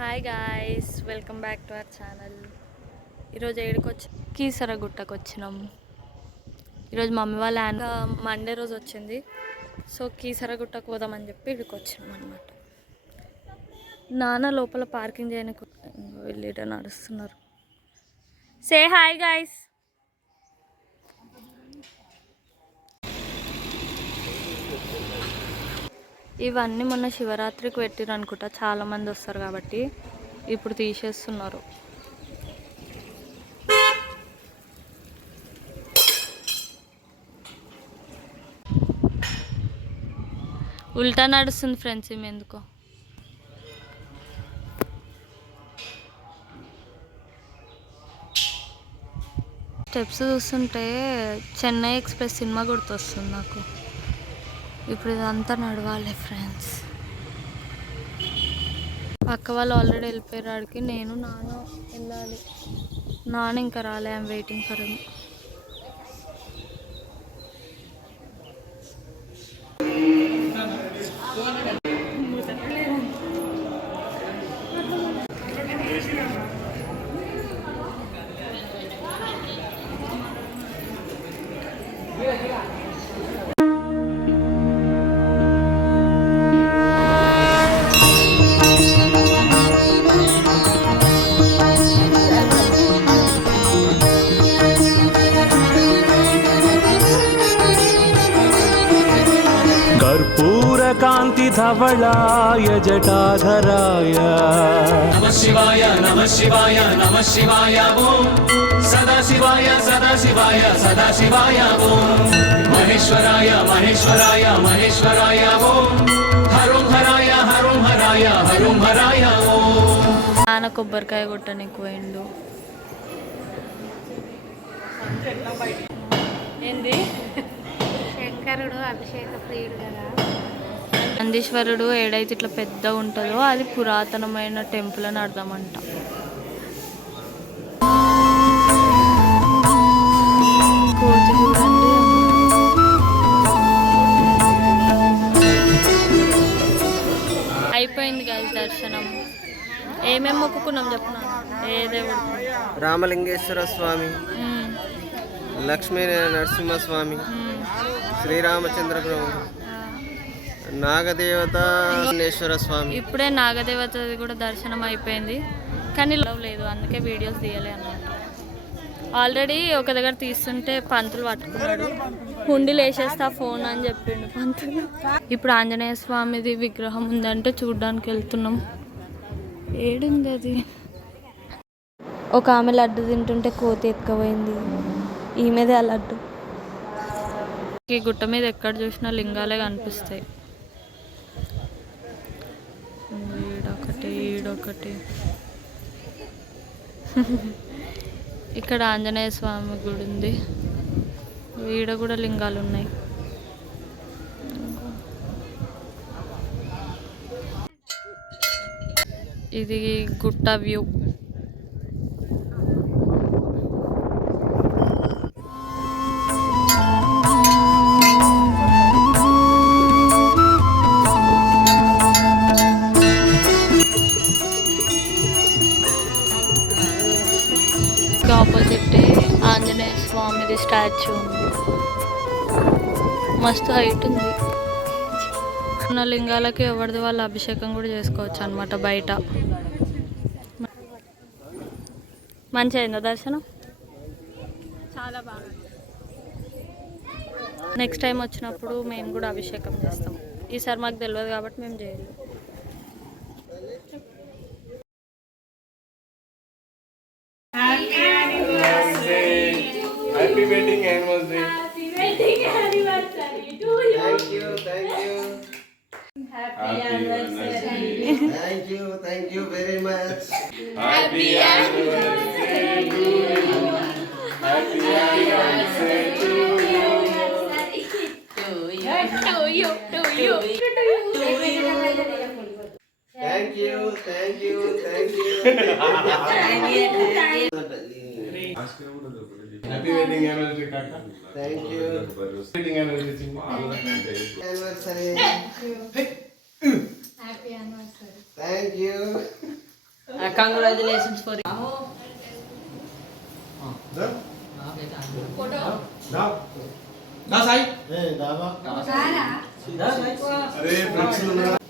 Hi guys, welcome back to our channel. ఈరోజు ఏడుకొచ్చి కీసరగుట్టకు వచ్చినాం. ఈరోజు మమ్మీ వాళ్ళ మండే రోజు వచ్చింది. సో కీసరగుట్టకు పోదామని చెప్పి ఇక్కడికి వచ్చినాం అనమాట. నాన్న లోపల పార్కింగ్ చేయడానికి వెళ్ళి నడుస్తున్నారు. Say hi guys. ఇవన్నీ మొన్న శివరాత్రికి పెట్టిరు అనుకుంటా, చాలామంది వస్తారు కాబట్టి ఇప్పుడు తీసేస్తున్నారు. ఉల్టా నడుస్తుంది ఫ్రెండ్స్, ఈమె ఎందుకో. స్టెప్స్ చూస్తుంటే చెన్నై ఎక్స్ప్రెస్ సినిమా గుర్తొస్తుంది నాకు. ఇప్పుడు ఇదంతా నడవాలి ఫ్రెండ్స్. అక్క వాళ్ళు ఆల్రెడీ వెళ్ళిపోయారు ఆడికి. నేను నాన్న వెళ్ళాలి. నాన్న ఇంకా రాలే. I'm waiting for him. कांति धवलाय जटाधराय नमः शिवाय नमः शिवाय नमः शिवाय ओम सदा शिवाय सदा शिवाय सदा शिवाय ओम महेश्वराय महेश्वराय महेश्वराय ओम हरुं हराय हरुं हराय हरुं हराय ओम. నాన్న కొబ్బరికాయ కొట్టడానికి పోయిండు. ఏంది? శంకరుడు అభిషేక ప్రియుడు కదా. నందీశ్వరుడు ఏడైతే ఇట్లా పెద్ద ఉంటుందో అది పురాతనమైన టెంపుల్ అని అర్థం అంట. కోతి చూడండి. అయిపోయింది గాయ్స్ దర్శనం. ఏమేమి మొక్కుకున్నాం చెప్పున్నా. ఏ దేవుడు? రామలింగేశ్వర స్వామి, లక్ష్మీ నరసింహస్వామి, శ్రీరామచంద్ర ప్రభు, నాగదేవత స్వామి. ఇప్పుడే నాగదేవతది కూడా దర్శనం అయిపోయింది, కానీ లేదు, అందుకే వీడియోస్ తీయలే అన్నమాట. ఆల్రెడీ ఒక దగ్గర తీస్తుంటే పంతులు పట్టుకున్నాడు. హుండీలు వేసేస్తా ఫోన్ అని చెప్పిండు పంతులు. ఇప్పుడు ఆంజనేయ స్వామిది విగ్రహం ఉందంటే చూడ్డానికి వెళ్తున్నాం. ఏడుంది అది? ఒక ఆమె లడ్డు తింటుంటే కోతి ఎత్తుకపోయింది. ఈమెదే ఆ లడ్డు. ఈ గుట్ట మీద ఎక్కడ చూసినా లింగాలే కనిపిస్తాయి. ఈడొకటి, ఈడొకటి. ఇక్కడ ఆంజనేయ స్వామి గుడి ఉంది. ఈడ కూడా లింగాలు ఉన్నాయి. ఇది గుట్ట వ్యూ. ఆపోజిట్ ఆంజనేయ స్వామిది స్టాచ్యూ ఉంది. మస్తు హైట్ ఉంది. ఉన్న లింగాలకి ఎవరిది వాళ్ళు అభిషేకం కూడా చేసుకోవచ్చు అనమాట బయట. మంచిగా అయిందా దర్శనం? చాలా బాగా. నెక్స్ట్ టైం వచ్చినప్పుడు మేము కూడా అభిషేకం చేస్తాం. ఈసారి మాకు తెలియదు కాబట్టి మేము చేయలేదు. Happy wedding anniversary. Happy wedding anniversary to you. Thank you, thank you. Happy anniversary. Thank you very much. Happy anniversary to you. Happy anniversary to you. To you. To you. Thank you, thank you, thank you. Happy wedding anniversary, Kaka. Thank you. Wedding anniversary. Anniversary. Happy anniversary. Thank you. Congratulations for అరే friends